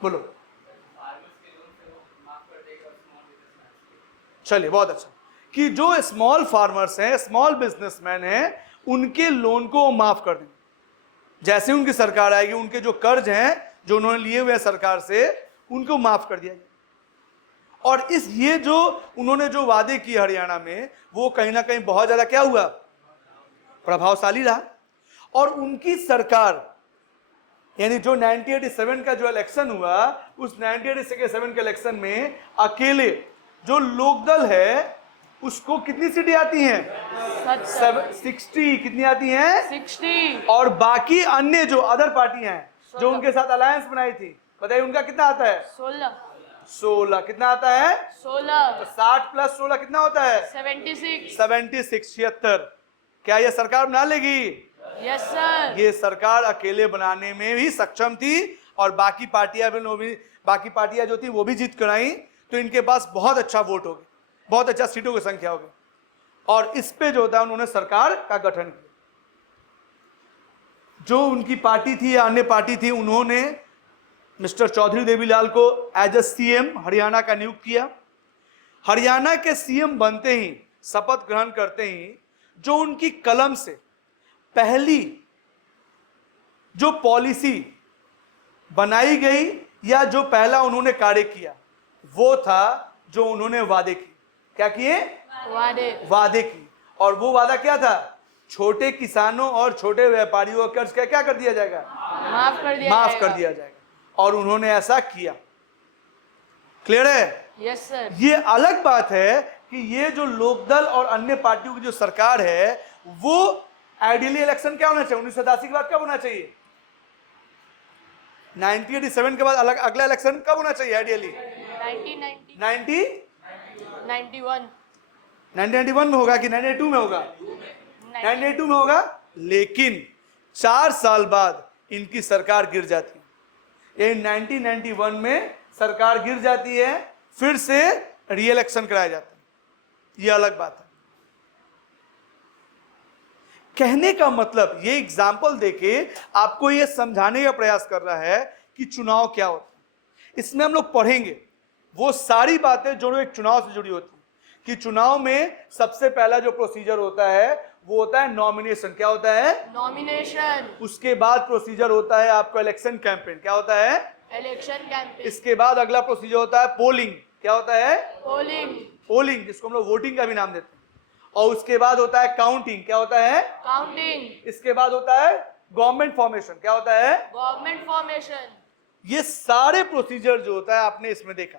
बोलो। चलिए, बहुत अच्छा, कि जो स्मॉल फार्मर्स हैं, स्मॉल बिजनेसमैन हैं, उनके लोन को माफ कर देंगे। जैसे उनकी सरकार आएगी, उनके जो कर्ज हैं जो उन्होंने लिए हुए हैं सरकार से, उनको माफ कर दिया जाए। और ये जो उन्होंने जो वादे किए हरियाणा में, वो कहीं ना कहीं बहुत ज्यादा क्या हुआ? प्रभावशाली रहा। और उनकी सरकार, यानी जो 1987 का जो इलेक्शन हुआ, उस 1987 के इलेक्शन में अकेले जो लोकदल है उसको कितनी सीटें आती हैं? 60। कितनी आती हैं? 60। और बाकी अन्य जो अदर पार्टियां हैं जो उनके साथ अलायंस बनाई थी, बताइए उनका कितना आता है? 16। कितना आता है? 16। तो 60 + 16 कितना होता है? 76। 76। क्या ये सरकार बना लेगी? Yes sir. ये सरकार अकेले बनाने में भी सक्षम थी, और बाकी पार्टियां जो थी वो भी जीत कर आई, तो इनके पास बहुत अच्छा वोट हो गया, बहुत अच्छा सीटों की संख्या हो गई, और इस पे जो होता है उन्होंने सरकार का गठन किया। जो उनकी पार्टी थी या अन्य पार्टी थी, उन्होंने मिस्टर चौधरी देवीलाल को एज ए सीएम हरियाणा का नियुक्त किया। हरियाणा के सीएम बनते ही, शपथ ग्रहण करते ही, जो उनकी कलम से पहली जो पॉलिसी बनाई गई या जो पहला उन्होंने कार्य किया, वो था जो उन्होंने वादे किए। क्या किए? वादे की। और वो वादा क्या था? छोटे किसानों और छोटे व्यापारियों का कर्ज क्या कर दिया जाएगा? माफ कर दिया जाएगा। और उन्होंने ऐसा किया। क्लियर है? Yes sir. ये अलग बात है कि ये जो लोकदल और अन्य पार्टियों की जो सरकार है, वो आइडियली इलेक्शन क्या होना चाहिए? 1987 के बाद कब होना चाहिए? 1987 के बाद अगला इलेक्शन कब होना चाहिए आइडियली? 1991 में होगा कि 1992 में होगा? 1992 में होगा। लेकिन 4 साल बाद इनकी सरकार गिर जाती है। ये 1991 में सरकार गिर जाती है, फिर से री इलेक्शन कराया जाता है। ये अलग बात है। कहने का मतलब, ये एग्जाम्पल देके आपको ये समझाने का प्रयास कर रहा है कि चुनाव क्या होता है। इसमें हम लोग पढ़ेंगे वो सारी बातें जो एक चुनाव से जुड़ी होती है, कि चुनाव में सबसे पहला जो प्रोसीजर होता है वो होता है नॉमिनेशन। क्या होता है? नॉमिनेशन। उसके बाद प्रोसीजर होता है आपका इलेक्शन कैंपेन। क्या होता है? Election campaign. इसके बाद अगला प्रोसीजर होता है पोलिंग। क्या होता है? पोलिंग, जिसको हम लोग वोटिंग का भी नाम देते हैं। और उसके बाद होता है काउंटिंग। क्या होता है? काउंटिंग। इसके बाद होता है गवर्नमेंट फॉर्मेशन। क्या होता है? Government formation. ये सारे प्रोसीजर जो होता है आपने इसमें देखा।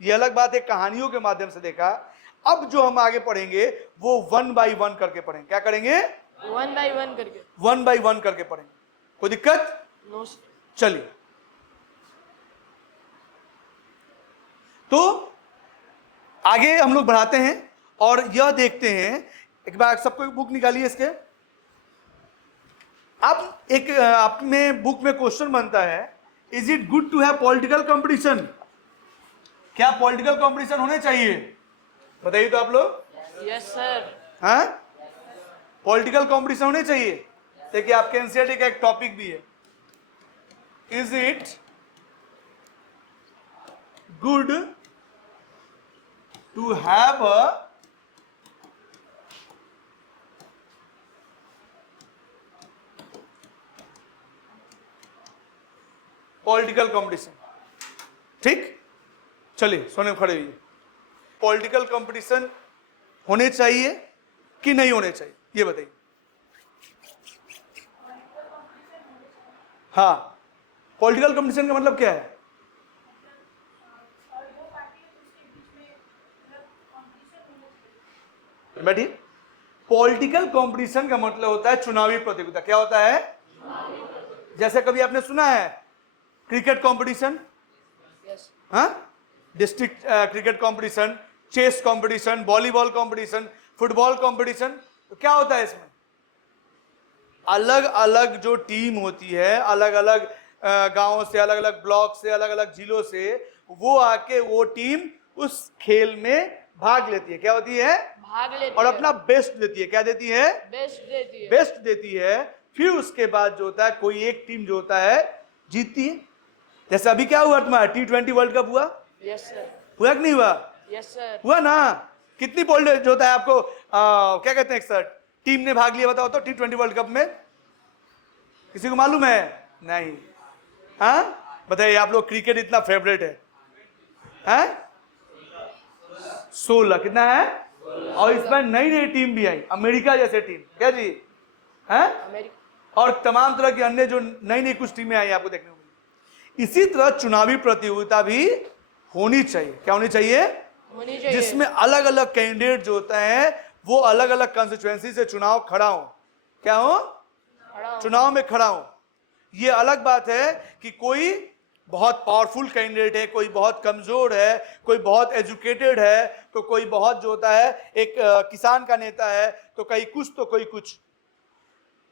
ये अलग बात है, कहानियों के माध्यम से देखा। अब जो हम आगे पढ़ेंगे वो 1 by 1 करके पढ़ेंगे। क्या करेंगे? 1 by 1 करके। 1 by 1 करके पढ़ेंगे। कोई दिक्कत? नो। चलिए, तो आगे हम लोग बढ़ाते हैं और यह देखते हैं। एक बार सबको एक बुक निकालिए इसके। अब एक अपने बुक में क्वेश्चन बनता है, is it good to have political competition? क्या पॉलिटिकल कंपटीशन होने चाहिए? बताइए तो आप लोग। Yes sir. हाँ, पॉलिटिकल कंपटीशन होने चाहिए। देखिए आपके एनसीईआरटी का एक टॉपिक भी है, is it good to have a political competition. ठीक, चलिए सोने खड़े हुई। पॉलिटिकल कंपटीशन होने चाहिए कि नहीं होने चाहिए, ये बताइए। हाँ, पॉलिटिकल कंपटीशन का मतलब क्या है? बैठिए, पॉलिटिकल कंपटीशन का मतलब होता है चुनावी प्रतियोगिता। क्या होता है? जैसे कभी आपने सुना है क्रिकेट कंपटीशन, Yes. हाँ, district cricket competition, chess competition, volleyball competition, football competition. तो क्या होता है इसमें? अलग अलग जो टीम होती है, अलग अलग गांवों से, अलग अलग ब्लॉक से, अलग अलग जिलों से, वो आके वो टीम उस खेल में भाग लेती है। क्या होती है? भाग लेती और है, अपना बेस्ट देती है। क्या देती है? बेस्ट देती है। बेस्ट देती है। फिर उसके बाद जो होता है, कोई एक टीम जो होता है जीतती है। जैसे अभी क्या हुआ तुम्हारा T20 वर्ल्ड कप हुआ? यस सर, हुआ कि नहीं हुआ? Yes sir. हुआ ना? कितनी बोल्ड जो होता है आपको क्या कहते हैं सर, टीम ने भाग लिया बताओ तो T20 वर्ल्ड कप में? किसी को मालूम है? नहीं। हाँ बताइए, आप लोग क्रिकेट इतना फेवरेट है, हैं? 16 कितना है? और इसमें नई नई टीम भी आई, अमेरिका जैसे टीम, क्या जी, हैं? अमेरिका। और तमाम तरह की अन्य जो नई नई कुछ टीमें आई आपको देखने को मिली। इसी तरह चुनावी प्रतियोगिता भी होनी चाहिए। क्या होनी चाहिए? होनी चाहिए। जिसमें अलग अलग कैंडिडेट जो होता है वो अलग अलग कंस्टिट्यूएंसी से चुनाव खड़ा हो। क्या हो? खड़ा हो। चुनाव में खड़ा हो। ये अलग बात है कि कोई बहुत पावरफुल कैंडिडेट है, कोई बहुत कमजोर है, कोई बहुत एजुकेटेड है, तो कोई बहुत जो होता है एक किसान का नेता है, तो कहीं कुछ तो कोई कुछ।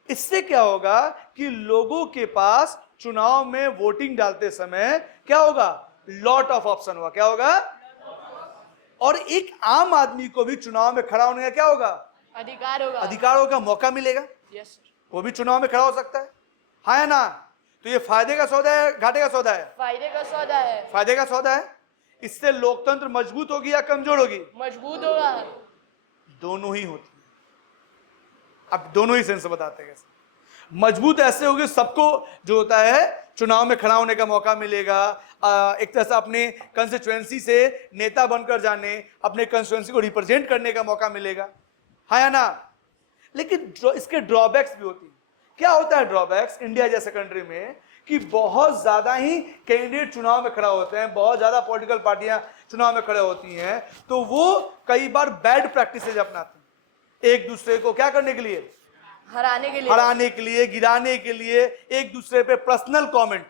इससे क्या होगा कि लोगों के पास चुनाव में वोटिंग डालते समय क्या होगा? लॉट ऑफ ऑप्शन होगा। क्या होगा? और एक आम आदमी को भी चुनाव में खड़ा होने का क्या होगा? अधिकार होगा। अधिकारों का मौका मिलेगा। Yes sir. वो भी चुनाव में खड़ा हो सकता है, हाँ या ना? तो ये फायदे का सौदा है, घाटे का सौदा है? फायदे का सौदा है। फायदे का सौदा है। इससे लोकतंत्र मजबूत होगी या कमजोर होगी? मजबूत होगा। दोनों ही होती है। अब दोनों ही सेंस बताते हैं कैसे। मजबूत ऐसे होगी, सबको जो होता है चुनाव में खड़ा होने का मौका मिलेगा, एक तरह से अपने कंस्टिट्यूएंसी से नेता बनकर जाने, अपने कंस्टिट्यूएंसी को रिप्रेजेंट करने का मौका मिलेगा, हाँ या ना? लेकिन इसके ड्रॉबैक्स भी होती हैं। क्या होता है ड्रॉबैक्स इंडिया जैसे कंट्री में? कि बहुत ज्यादा ही कैंडिडेट चुनाव में खड़ा होते हैं, बहुत ज्यादा पॉलिटिकल पार्टियां चुनाव में खड़े होती हैं, तो वो कई बार बैड प्रैक्टिसेज अपनाते हैं एक दूसरे को क्या करने के लिए? हराने के लिए। हराने के लिए, गिराने के लिए, एक दूसरे पे पर्सनल कमेंट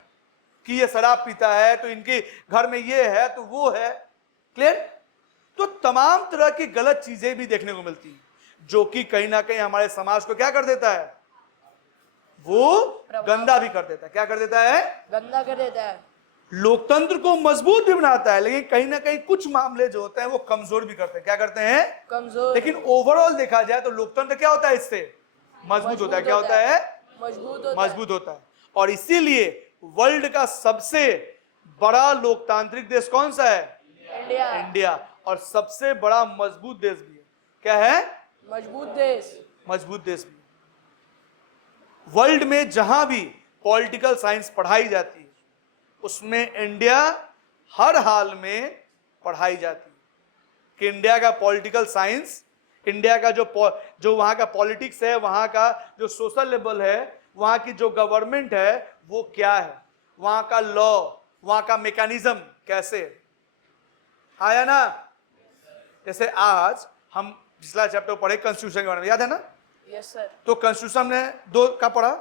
कि ये शराब पीता है तो इनके घर में ये है तो वो है। क्लियर? तो तमाम तरह की गलत चीजें भी देखने को मिलती हैं, जो कि कहीं ना कहीं हमारे समाज को क्या कर देता है? वो गंदा भी कर देता है। क्या कर देता है? गंदा कर देता है। लोकतंत्र को मजबूत भी बनाता है, लेकिन कहीं ना कहीं कुछ मामले जो होते हैं वो कमजोर भी करते हैं। क्या करते हैं? कमजोर। लेकिन ओवरऑल देखा जाए तो लोकतंत्र क्या होता है? इससे मजबूत होता है। क्या होता है? मजबूत होता है। मजबूत होता है। और इसीलिए वर्ल्ड का सबसे बड़ा लोकतांत्रिक देश कौन सा है? इंडिया। इंडिया। और सबसे बड़ा मजबूत देश भी है। क्या है? मजबूत देश। मजबूत देश भी। वर्ल्ड में जहां भी पॉलिटिकल साइंस पढ़ाई जाती है उसमें इंडिया हर हाल में पढ़ाई जाती है कि इंडिया का पॉलिटिकल साइंस, इंडिया का जो वहां का पॉलिटिक्स है, वहां का जो सोशल लेवल है, वहां की जो गवर्नमेंट है वो क्या है, वहां का लॉ, वहां का मैकेनिज्म कैसे है, हाँ या ना? जैसे आज हम पिछला चैप्टर पढ़े कॉन्स्टिट्यूशन के बारे में, याद है ना? Yes sir. तो कॉन्स्टिट्यूशन ने दो का पढ़ा,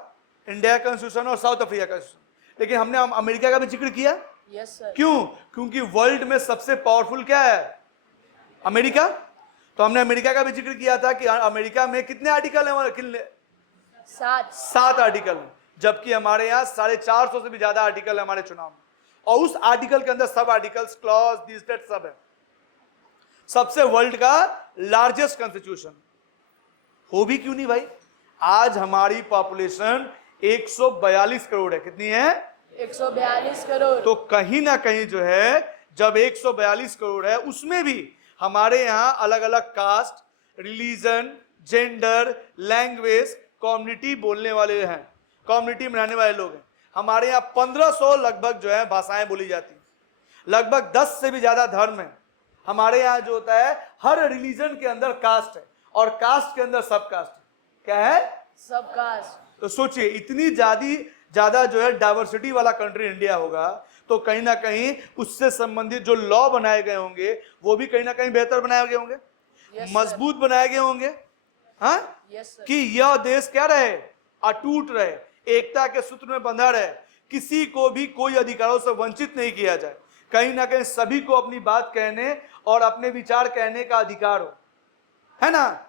इंडिया कॉन्स्टिट्यूशन और साउथ अफ्रीका कॉन्स्टिट्यूशन, लेकिन हमने अमेरिका का भी जिक्र किया। Yes sir. क्यों? क्योंकि वर्ल्ड में सबसे पावरफुल क्या है? अमेरिका। तो हमने अमेरिका का भी जिक्र किया था कि अमेरिका में कितने आर्टिकल हैं? कितने? 7 आर्टिकल हैं, जबकि हमारे यहाँ 450 से भी ज्यादा आर्टिकल है हमारे चुनाव में। और उस आर्टिकल के अंदर सब आर्टिकल्स, क्लॉज, दिस दैट सब है। सबसे वर्ल्ड का लार्जेस्ट कॉन्स्टिट्यूशन हो भी क्यों नहीं भाई? आज हमारी पॉपुलेशन 142 करोड़ है। कितनी है? 142 करोड़। तो कहीं ना कहीं जो है, जब 142 करोड़ है, उसमें भी हमारे यहाँ अलग अलग caste, religion, gender, language, community बोलने वाले हैं, कम्युनिटी में रहने वाले लोग हैं। हमारे यहाँ 1500 लगभग जो है भाषाएं बोली जाती हैं, लगभग 10 से भी ज्यादा धर्म है। हमारे यहाँ जो होता है हर रिलीजन के अंदर कास्ट है और कास्ट के अंदर सब कास्ट है। क्या है? सब कास्ट। तो सोचिए, इतनी ज्यादा जो है डाइवर्सिटी वाला कंट्री इंडिया होगा, तो कहीं ना कहीं उससे संबंधित जो लॉ बनाए गए होंगे वो भी कहीं ना कहीं बेहतर बनाए गए होंगे, Yes, मजबूत बनाए गए होंगे, हाँ, यस सर। कि यह देश क्या रहे, अटूट रहे, एकता के सूत्र में बंधा रहे, किसी को भी कोई अधिकारों से वंचित नहीं किया जाए, कहीं ना कहीं सभी को अपनी बात कहने और अपने विचार कहने का अधिकार हो, है ना।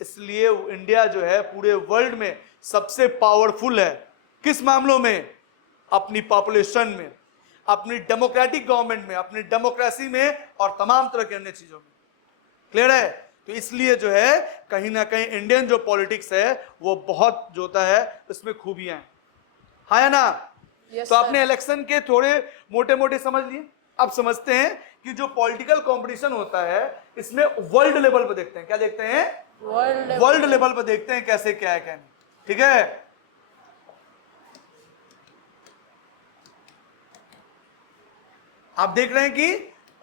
इसलिए इंडिया जो है पूरे वर्ल्ड में सबसे पावरफुल है। किस मामलों में? अपनी पॉपुलेशन में, अपनी डेमोक्रेटिक गवर्नमेंट में, अपनी डेमोक्रेसी में और तमाम तरह की अन्य चीजों में। क्लियर है? तो इसलिए जो है कहीं ना कहीं इंडियन जो पॉलिटिक्स है वो बहुत जो होता है उसमें खूबियां हैं, हाँ या ना। यस तो सर। आपने इलेक्शन के थोड़े मोटे मोटे समझ लिए। अब समझते हैं कि जो पॉलिटिकल कंपटीशन होता है इसमें वर्ल्ड लेवल पर देखते हैं। क्या देखते हैं? वर्ल्ड लेवल पर देखते हैं कैसे क्या है, क्या नहीं। ठीक है, आप देख रहे हैं कि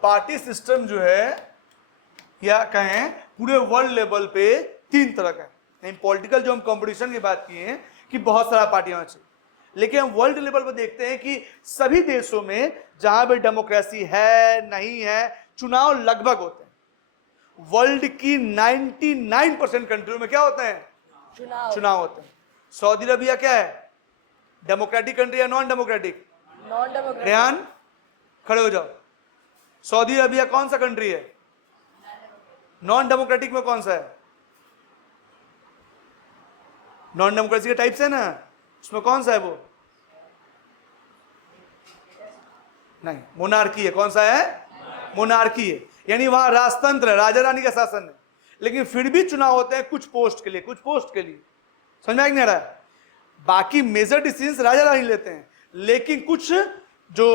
पार्टी सिस्टम जो है या कहें पूरे वर्ल्ड लेवल पे 3 तरह का है। पॉलिटिकल जो हम कंपटीशन की बात किए हैं कि बहुत सारा पार्टियां हैं, लेकिन हम वर्ल्ड लेवल पर देखते हैं कि सभी देशों में जहां भी डेमोक्रेसी है नहीं है, चुनाव लगभग होते हैं। वर्ल्ड की 99% कंट्रियों में क्या होते हैं? चुनाव होते हैं। सऊदी अरबिया क्या है? डेमोक्रेटिक कंट्री या non democratic? Non democratic. Rehan खड़े हो जाओ। सऊदी अरबिया कौन सा कंट्री है? नॉन डेमोक्रेटिक में कौन सा है? नॉन डेमोक्रेसी के टाइप्स है ना, उसमें कौन सा है वो? नहीं, मोनार्की है। कौन सा है? मोनार्की है, यानी वहां राजतंत्र है, राजा रानी का शासन है, लेकिन फिर भी चुनाव होते हैं कुछ पोस्ट के लिए, कुछ पोस्ट के लिए। समझ में आ नहीं आ रहा है? बाकी मेजर डिसीजन राजा रानी लेते हैं, लेकिन कुछ जो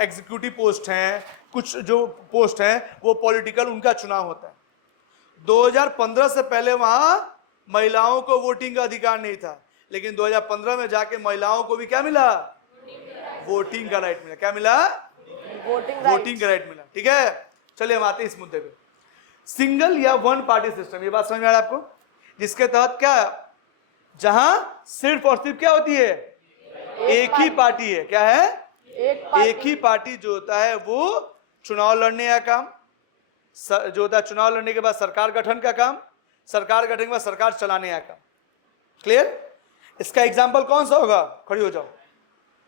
एग्जीक्यूटिव पोस्ट हैं, कुछ जो पोस्ट हैं वो पॉलिटिकल, उनका चुनाव होता है। 2015 से पहले वहां महिलाओं को वोटिंग का अधिकार नहीं था, लेकिन 2015 में जाके महिलाओं को भी क्या मिला? वोटिंग का राइट मिला। क्या मिला? वोटिंग का राइट मिला। ठीक है, चलिए हम आते हैं इस मुद्दे पे। सिंगल या वन पार्टी सिस्टम, ये बात समझ में आ रहा है आपको? जिसके तहत क्या, जहां सिर्फ और सिर्फ क्या होती है? एक ही पार्टी है। क्या है? एक ही पार्टी जो होता है वो चुनाव लड़ने का काम जो होता है, चुनाव लड़ने के बाद सरकार गठन का काम, सरकार गठन के बाद सरकार चलाने का काम। क्लियर? इसका एग्जाम्पल कौन सा होगा? खड़ी हो जाओ।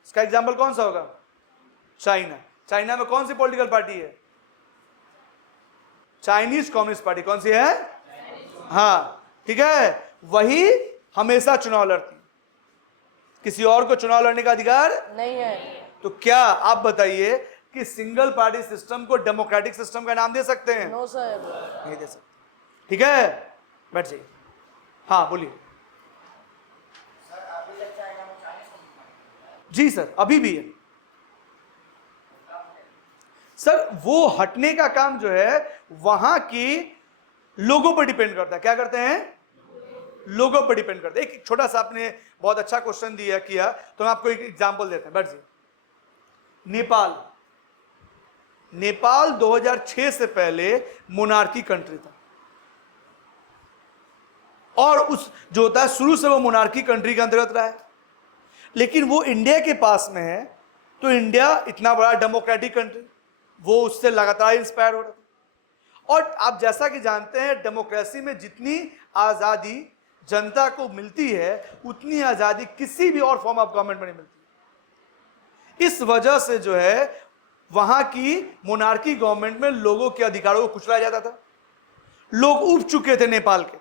इसका एग्जाम्पल कौन सा होगा? चाइना। चाइना में कौन सी पॉलिटिकल पार्टी है? Chinese communist party. कौन सी है? हाँ, ठीक है, वही हमेशा चुनाव लड़ती, किसी और को चुनाव लड़ने का अधिकार नहीं है। तो क्या आप बताइए कि सिंगल पार्टी सिस्टम को डेमोक्रेटिक सिस्टम का नाम दे सकते हैं? No sir. नहीं दे सकते। ठीक है, बैठ जाइए। हाँ बोलिए। जी सर, अभी भी है सर। वो हटने का काम जो है वहां की लोगों पर डिपेंड करता है। क्या करते हैं? लोगों पर डिपेंड करता है। एक छोटा सा, आपने बहुत अच्छा क्वेश्चन दिया किया, तो हम आपको एक एग्जांपल देते हैं। बैठ जाइए। नेपाल। नेपाल 2006 से पहले मोनार्की कंट्री था, और उस जो होता है शुरू से वो मोनार्की कंट्री के अंतर्गत रहा है, लेकिन वो इंडिया के पास में है, तो इंडिया इतना बड़ा डेमोक्रेटिक कंट्री, वो उससे लगातार इंस्पायर हो रहा था। और आप जैसा कि जानते हैं, डेमोक्रेसी में जितनी आज़ादी जनता को मिलती है उतनी आज़ादी किसी भी और फॉर्म ऑफ गवर्नमेंट में नहीं मिलती। इस वजह से जो है वहां की मोनार्की गवर्नमेंट में लोगों के अधिकारों को कुचला जाता था। लोग उब चुके थे नेपाल के,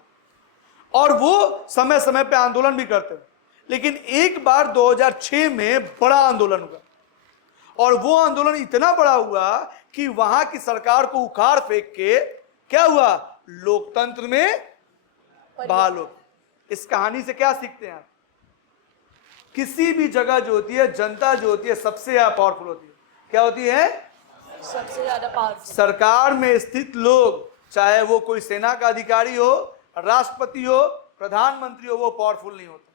और वो समय समय पे आंदोलन भी करते, लेकिन एक बार 2006 में बड़ा आंदोलन हुआ, और वो आंदोलन इतना बड़ा हुआ कि वहां की सरकार को उखाड़ फेंक के क्या हुआ? लोकतंत्र में बहाल हो। इस कहानी से क्या सीखते हैं आप? किसी भी जगह जो होती है, जनता जो होती है सबसे ज्यादा पावरफुल होती है। क्या होती है? सबसे ज्यादा पावरफुल। सरकार में स्थित लोग, चाहे वो कोई सेना का अधिकारी हो, राष्ट्रपति हो, प्रधानमंत्री हो, वो पावरफुल नहीं होता।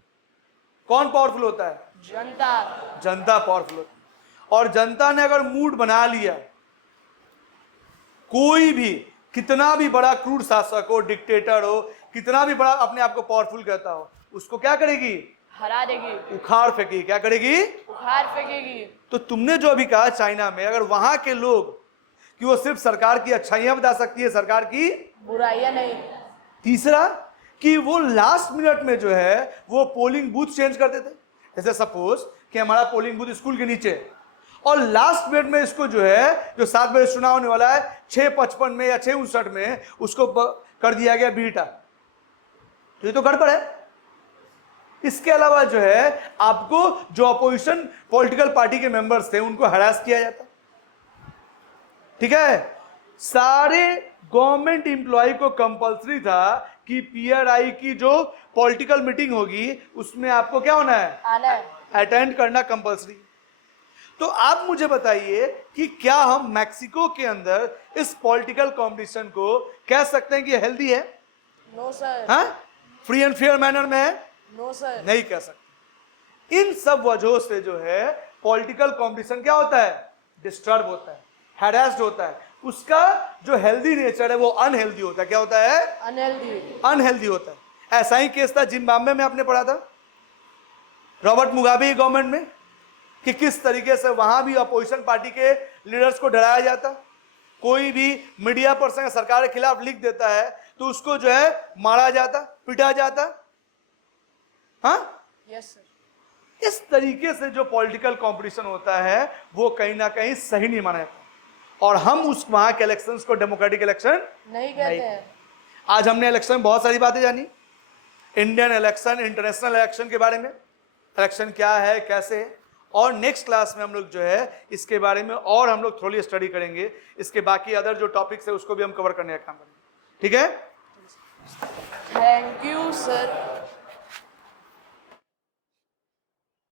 कौन पावरफुल होता है? जनता। जनता पावरफुल होती है। और जनता ने अगर मूड बना लिया, कोई भी कितना भी बड़ा क्रूर शासक हो, डिक्टेटर हो, कितना भी बड़ा अपने आप को पावरफुल कहता हो, उसको क्या करेगी? हरा देगी, उखाड़ फेंकेगी। क्या करेगी? उखाड़ फेंकेगी। तो तुमने जो अभी कहा चाइना में, अगर वहां के लोग कि वो सिर्फ सरकार की अच्छाइयां बता सकती है, सरकार की बुराइयां नहीं। तीसरा कि वो लास्ट मिनट में जो है वो पोलिंग बूथ चेंज कर देते। जैसे सपोज कि हमारा पोलिंग बूथ स्कूल के नीचे है और लास्ट मिनट में इसको जो है, जो 7 बजे चुनाव होने वाला है, 6:55 में या 6:59 में उसको कर दिया गया बीटा। तो ये तो गड़बड़ है। इसके अलावा जो है आपको जो अपोजिशन पॉलिटिकल पार्टी के मेंबर्स थे उनको हरास किया जाता। ठीक है, सारे गवर्नमेंट एम्प्लॉय को कंपलसरी था कि पीआरआई की जो पॉलिटिकल मीटिंग होगी उसमें आपको क्या होना है, आना है। अटेंड करना कंपलसरी। तो आप मुझे बताइए कि क्या हम मैक्सिको के अंदर इस पॉलिटिकल कंपटीशन को कह सकते हैं कि हेल्दी है? No sir. हाँ, फ्री एंड फेयर मैनर में है? No sir. नहीं कह सकते। इन सब वजहों से जो है पॉलिटिकल कंपटीशन क्या होता है, डिस्टर्ब होता है, हैरेस्ड होता है। उसका जो हेल्दी नेचर है वो अनहेल्दी होता है। क्या होता है? अनहेल्दी। अनहेल्दी होता है। ऐसा ही केस था जिम्बाब्वे में, आपने पढ़ा था रॉबर्ट मुगाबे गवर्नमेंट में, कि किस तरीके से वहां भी अपोजिशन पार्टी के लीडर्स को डराया जाता। कोई भी मीडिया पर्सन सरकार के खिलाफ लिख देता है तो उसको जो है मारा जाता, पिटा जाता। हाँ, यस सर। इस तरीके से जो पॉलिटिकल कंपटीशन होता है वो कहीं ना कहीं सही नहीं माना जाता और हम उस वहां के इलेक्शंस को डेमोक्रेटिक इलेक्शन नहीं कहते हैं। आज हमने इलेक्शन में बहुत सारी बातें जानी, इंडियन इलेक्शन, इंटरनेशनल इलेक्शन के बारे में, इलेक्शन क्या है, कैसे है। और नेक्स्ट क्लास में हम लोग जो है इसके बारे में और हम लोग थोड़ी स्टडी करेंगे। इसके बाकी अदर जो टॉपिक्स है उसको भी हम कवर करने का काम करेंगे। ठीक है, थैंक यू सर।